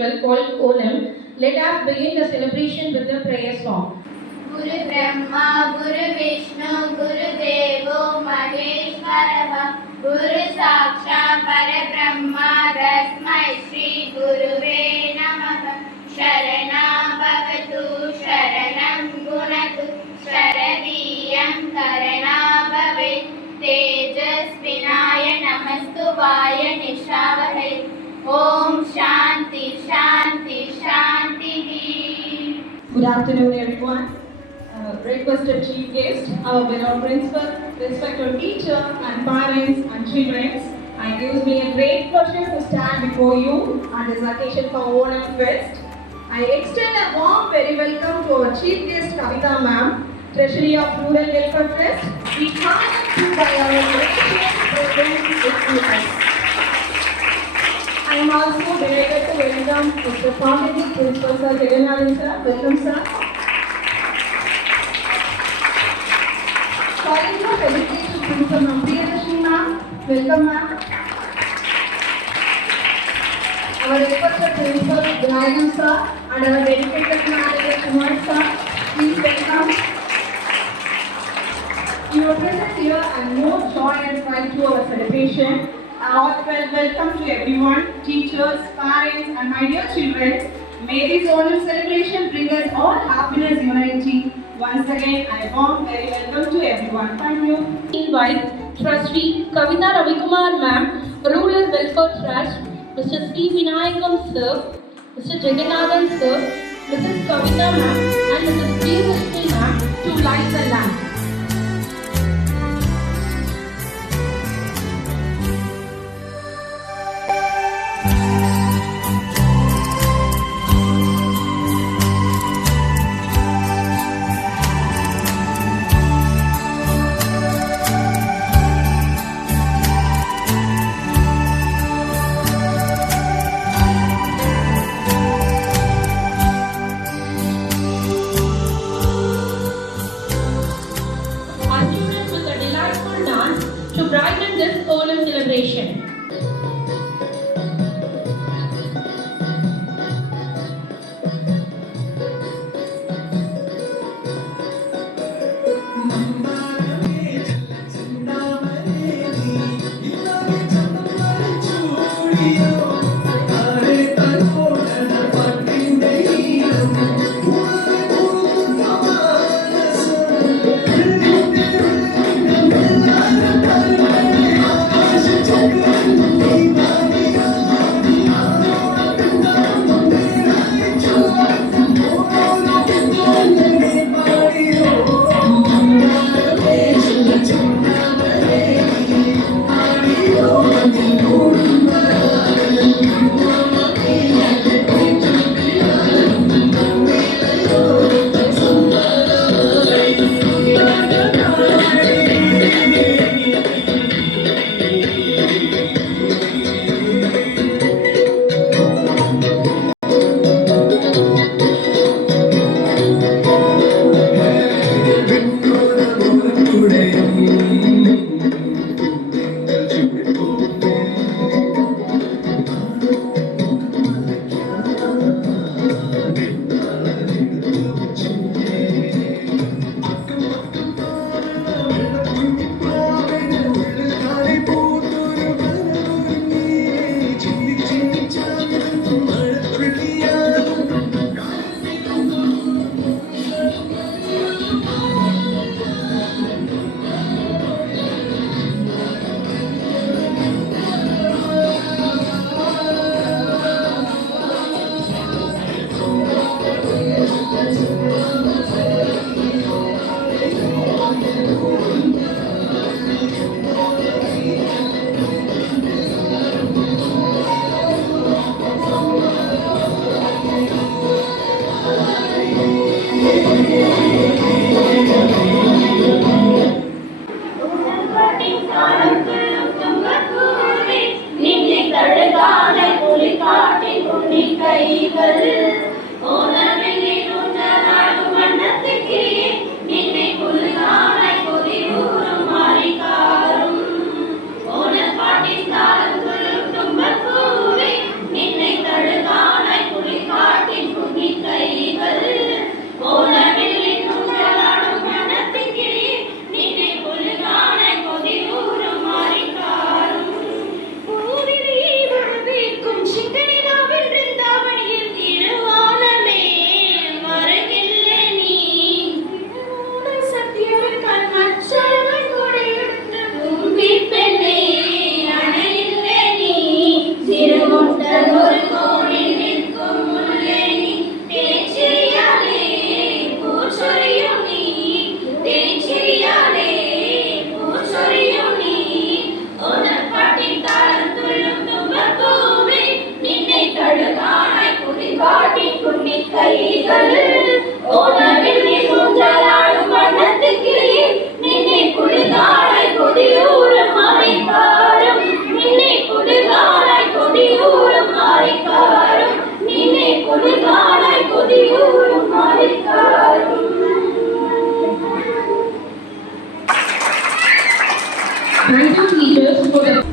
festival called Onam. Let us begin the celebration with the prayer song. Guru Brahma, Guru Vishnu, Guru Devo Maheshwarah, Guru Sakshat Parabrahma, Tasmai Shri Guruve Namah. Sharana Bhavatu, Sharanam Gunatu, Sharadiyam Karana Bhave, Tejasvinaya Namastu Vaya Nishavahe. Om Shanti Shanti Shanti. Good afternoon, everyone. Requested chief guest, our beloved principal, respected teacher and parents and children. It gives me a great pleasure to stand before you on this occasion for Onam Fest. I extend a warm very welcome to our chief guest Kavita ma'am, Treasury of Rural Welfare Trust. We honor you by our gracious presence with us. I am also delighted to welcome Mr. Founding Principal Sir Jagannathan sir. Welcome sir. College of Education Principal Ma'am Priyadarshini ma'am. Welcome ma'am. Our respected Principal Vinayakan sir and our dedicated manager Kumar sir. Please welcome. Your presence here and more joy and pride to our celebration. Welcome to everyone, teachers, parents and my dear children. May this Onam celebration bring us all happiness, unity. Once again, I warm very welcome to everyone. Thank you. Invite Trustee Kavita Ravikumar ma'am, Rural Welfare Trust, Mr. C. Vinayakam sir, Mr. Jagannathan sir, Mrs. Kavita ma'am and Mrs. Priyadarshini ma'am to light the lamp.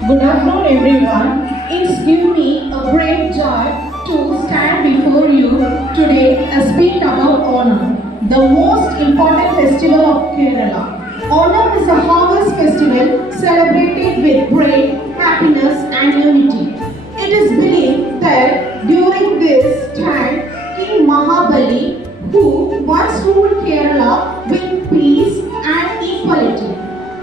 Good afternoon, everyone. It's given me a great joy to stand before you today and speak about Onam, the most important festival of Kerala. Onam is a harvest festival celebrated with great happiness and unity. It is believed that during this time, King Mahabali, who once ruled Kerala with peace and equality,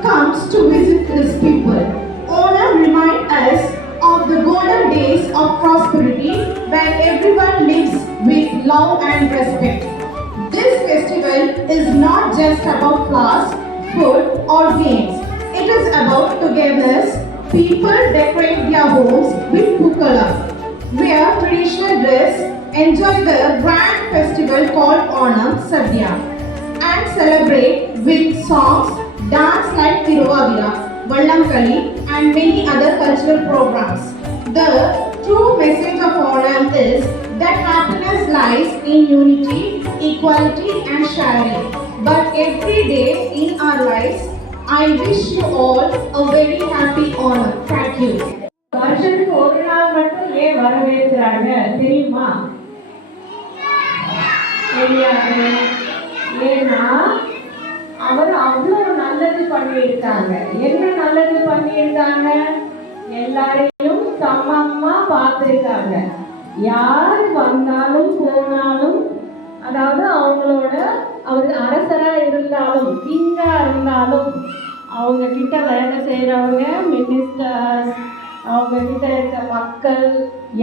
comes to visit his people. Onam reminds us of the golden days of prosperity where everyone lives with love and respect. This festival is not just about flowers, food or games. It is about togetherness. People decorate their homes with pukala, wear traditional dress, enjoy the grand festival called Onam Sadhya, and celebrate with songs, dance like Tiruvavira, Vallamkali, and many other cultural programs. The true message of Onam is that happiness lies in unity, equality, and sharing. But every day in our lives, I wish you all a very happy Onam. Thank you. வருஷத்துக்கு ஒரு நாள் மட்டும் ஏன் வரவேற்கிறாங்க தெரியுமா? தெரியாது. ஏன்னா அவர் அவ்வளோ நல்லது பண்ணியிருக்காங்க. என்ன நல்லது பண்ணியிருக்காங்க? எல்லாரையும் சமமா பார்த்துருக்காங்க. யார் வந்தாலும் போனாலும், அதாவது அவங்களோட அவர் அரசராக இருந்தாலும் கிங்கா இருந்தாலும் அவங்க கிட்ட வேலை செய்கிறவங்க, மினிஸ்டர்ஸ், அவங்க கிட்ட இருக்க மக்கள்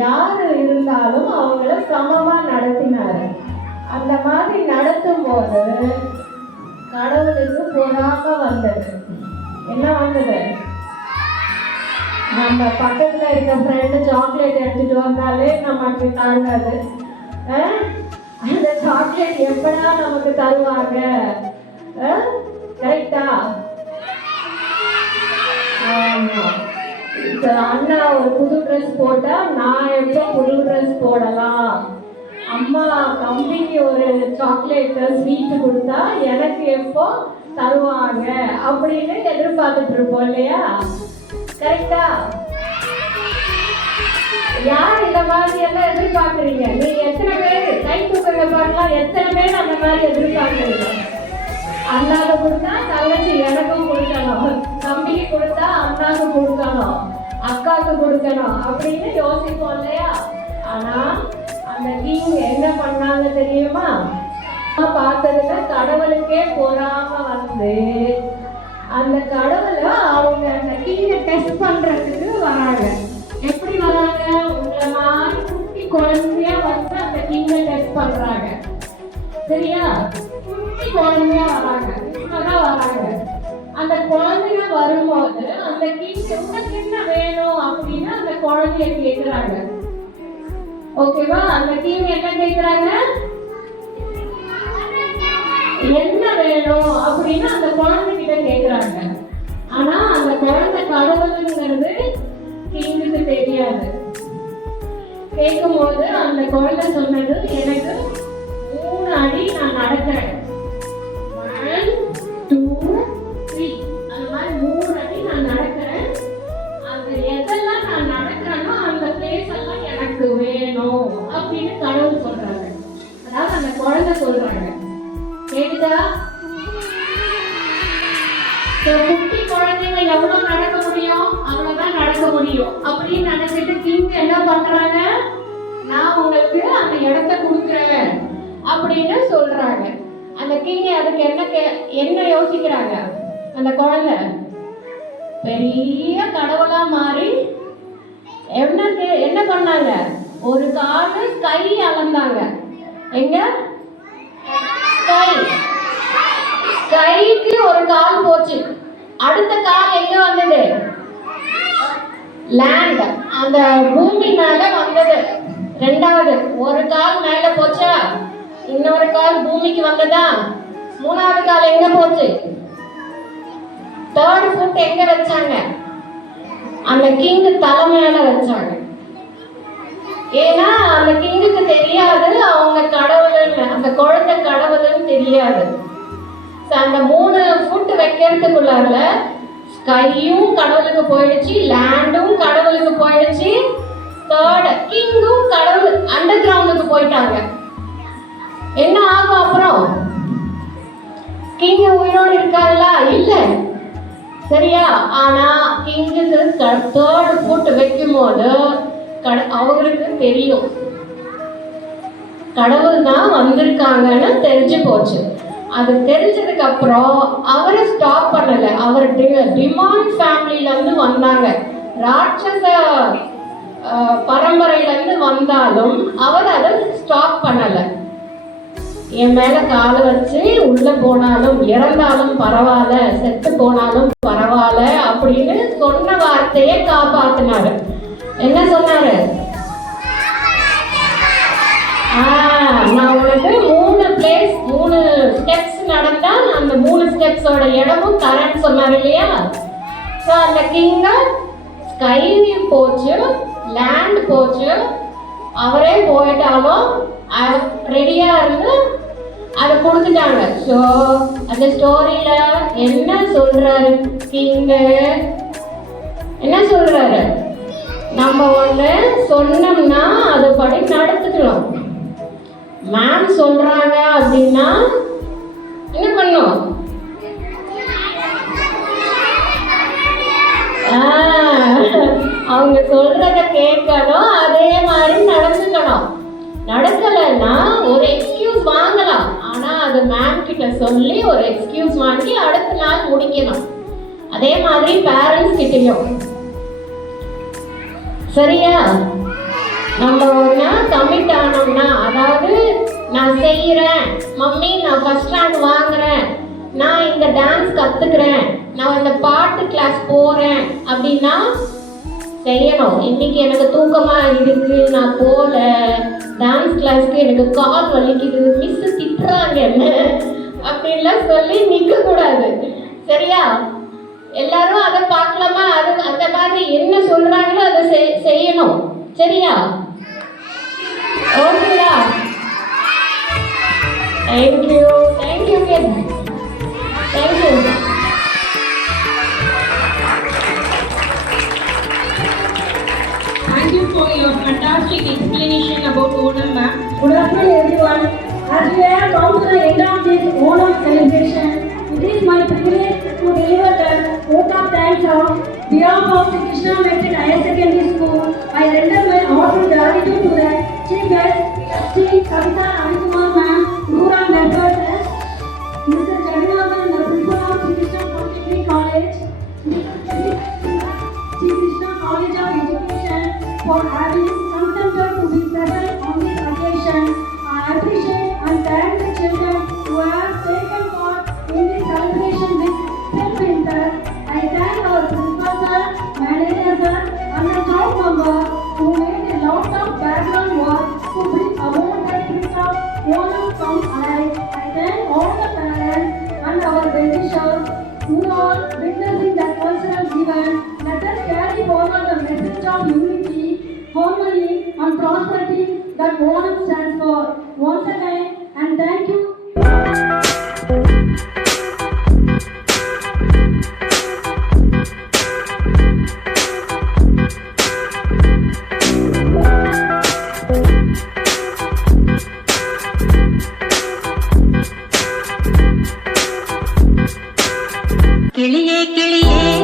யார் இருந்தாலும் அவங்கள சமமாக நடத்தினார். அந்த மாதிரி நடத்தும் போது கடவுளுக்கு பொறாம வந்தது. என்ன வந்தது? நம்ம பக்கத்தில் இருக்க ஃப்ரெண்டு சாக்லேட் எடுத்துகிட்டு வந்தாலே நமக்கு தாங்காது. அந்த சாக்லேட் எப்படா நமக்கு தருவாங்க? கரெக்டா? அண்ணா ஒரு புது ட்ரெஸ் போட்டா நான் எப்போ புது ட்ரெஸ் போடலாம்? அம்மா தம்பிக்கு ஒரு சாக்லேட் ஸ்வீட்டு கொடுத்தா எனக்கு எப்போ தருவாங்க அப்படின்னு எதிர்பார்த்துட்டு இருப்போம் இல்லையா? கரெக்டா? யார் இந்த மாதிரி எல்லாம் எதிர்பார்க்குறீங்க? நீங்க எத்தனை பேர் கை தூக்குங்க பார்க்கலாம். எத்தனை பேர் அந்த மாதிரி எதிர்பார்க்குறீங்க? அண்ணாவுக்கு கொடுத்தா தங்கச்சி எனக்கும் கொடுக்கணும், தம்பிக்கு கொடுத்தா அண்ணாவுக்கு கொடுக்கணும், அக்காவுக்கு கொடுக்கணும் அப்படின்னு யோசிப்போம் இல்லையா? ஆனா அந்த கிங் என்ன பண்ணாங்க தெரியுமா? பார்த்ததுல கடவுளுக்கே பொறாம வந்து அந்த கடவுளை அவங்க அந்த கிங்கை டெஸ்ட் பண்றதுக்கு வராங்க. எப்படி வராங்க? உங்களை மாதிரி குட்டி குழந்தையா வந்து அந்த கிங்கை டெஸ்ட் பண்றாங்க. சரியா? குட்டி குழந்தையா வராங்க, இப்பதான் வராங்க. அந்த குழந்தைங்க வரும்போது அந்த கிங் உனக்கு என்ன வேணும் அப்படின்னு அந்த குழந்தைய கேட்கிறாங்க. ஓகேவா? அந்த கிங் என்ன கேட்கிறாங்க? என்ன வேணும் அப்படின்னு அந்த குழந்தை கிட்ட கேட்கிறாங்க. ஆனா அந்த குழந்தை கடவுளுங்கிறது கிங்குக்கு தெரியாது. கேட்கும் போது அந்த குழந்தை சொன்னது, எனக்கு 3 அடி நான் நடக்கிறேன், 1 2 3 அந்த மாதிரி 3 அடி நான் நடக்கிறேன். அந்த எதெல்லாம் நான் நடக்கிறேனோ அந்த பிளேஸ் எல்லாம் எனக்கு வேணும் அப்படின்னு கடவுள் சொல்றாங்க. அதாவது அந்த குழந்தை சொல்றாங்க. கேக்குதா? குட்டி குழந்தைங்க எவ்வளவு நடக்க முடியும் அவ்வளவுதான் நடக்க முடியும் அப்படின்னு நினைச்சிட்டு கிங் என்ன பண்றாங்க? நான் உங்களுக்கு அந்த இடத்த கொடுக்குறேன் அப்படின்னு சொல்றாங்க. அந்த கிங் அதுக்கு என்ன யோசிக்கிறாங்க? அந்த குழந்தை பெரிய கடவுளா மாறி என்ன பண்ணாங்க? ஒரு காலு கை அளந்தாங்க. எங்க? கைக்கு ஒரு கால் போச்சு. அடுத்த கால் எங்க வந்தது? லேண்ட், அந்த பூமி மேல வந்தது. ரெண்டாவது ஒரு கால் மேல போச்சா, இன்னொரு கால் பூமிக்கு வந்ததா? மூணாவது கால் எங்க போச்சு? தேர்ட் ஃபுட் எங்க வச்சாங்க? அந்த கிங் தலை மேல வச்சாங்க. ஏன்னா அந்த கிங்குக்கு தெரியாது அவங்க கடவுள்னு, அந்த குழந்தை கடவுள்னு தெரியாது. அந்த 3 ஃபுட் வைக்கிறதுக்குள்ளார ஸ்கையும் கடவுளுக்கு போயிடுச்சு, லேண்டும் கடவுளுக்கு போயிடுச்சு, தேர்ட் கிங்கும் கடவுள் அண்டர் கிரவுண்டுக்கு போயிட்டாங்க. என்ன ஆகும் அப்புறம்? கிங் உயிரோடு இருக்காங்களா? இல்ல, சரியா? ஆனா கிங்குக்கு தேர்ட் ஃபுட் வைக்கும் போது அவங்களுக்கு தெரியும் கடவுள் தான் வந்திருக்காங்கன்னு தெரிஞ்சு போச்சு. அது தெரிஞ்சதுக்கு அப்புறம் அவரை ஸ்டாப் பண்ணல. அவர் டிமாண்ட் ஃபேமிலியில இருந்து வந்தாங்க, ராட்சச பரம்பரையில இருந்து வந்தாலும் அவர் அதை ஸ்டாப் பண்ணல. என் மேல கால வச்சு உள்ள போனாலும் இறந்தாலும் பரவாயில்ல, செத்து போனாலும் பரவாயில்ல அப்படின்னு சொன்ன வார்த்தையை காப்பாத்தினாரு. என்ன சொன்னாரு? நான் உனக்கு 3 ஸ்டெப்ஸ் நடந்தா அந்த 3 ஸ்டெப்ஸோட இடமும் தரேன்னு சொன்னார் இல்லையா? ஸோ அந்த கிங்க ஸ்கையும் போச்சு, லேண்ட் போச்சு, அவரே போயிட்டாலும் ரெடியா இருந்து அதை கொடுத்துட்டாங்க. ஸோ அந்த ஸ்டோரியில என்ன சொல்றாரு கிங்கு? என்ன சொல்றாரு? நம்ம ஒண்ணு சொன்னோம்னா அது படி நடத்துக்கணும். மேம் சொல்றாங்க அப்படின்னா என்ன பண்ணும்? அவங்க சொல்றத கேட்கணும், அதே மாதிரி நடந்துக்கணும். நடக்கலைன்னா ஒரு எக்ஸ்கியூஸ் வாங்கலாம், ஆனா அது மேம் கிட்ட சொல்லி ஒரு எக்ஸ்கியூஸ் வாங்கி அடுத்த நாள் முடிக்கணும். அதே மாதிரி பேரண்ட்ஸ் கிட்டையும் சரியா? நம்ம ஒன்னா கமிட் ஆனோம்னா, அதாவது நான் செய்யறேன் மம்மி, நான் ஃபர்ஸ்ட் ரேங்க் வாங்குறேன், நான் இந்த டான்ஸ் கத்துக்கிறேன், நான் இந்த பாட்டு கிளாஸ் போறேன் அப்படின்னா செய்யணும். இன்னைக்கு எனக்கு தூக்கமா இருக்கு, நான் போல டான்ஸ் கிளாஸ்க்கு, எனக்கு கால் வலிக்குது, மிஸ் திட்டுறாங்க என்ன அப்படின்லாம் சொல்லி நிற்க கூடாது. சரியா? எல்லாரும் அதை பார்க்கலாமா? அது அந்த மாதிரி என்ன சொல்றாங்களோ அதை செய்யணும். சரியா? ஓகேடா? Thank you thank you kids, thank you. Thank you for your fantastic explanation about Onam, ma'am. Good afternoon, everyone. As we have come to the end of this Onam celebration, it is my privilege to deliver the vote of thanks on behalf of the Krishna Metric Higher Secondary School. I render my heartfelt gratitude to the Chief Guest, Sri Kavita Ravikumar ma'am, Rural Welfare Trust, Mr. Jaganathan, the Principal of Sri Krishna Polytechnic College, Sri Krishna College of Education, for having consented to be present on this occasion. I appreciate and thank the children who have taken part in this celebration with self-interest. I thank our principal sir, manager sir, and the staff member who made a lot of background work to bring about the spirit of Onam come alive. I thank all the parents and our well-wishers who are witnessing the cultural event. Let us carry forward the message of unity, harmony and prosperity that Onam stands for. Once again, and thank you. கிளியே கிளியே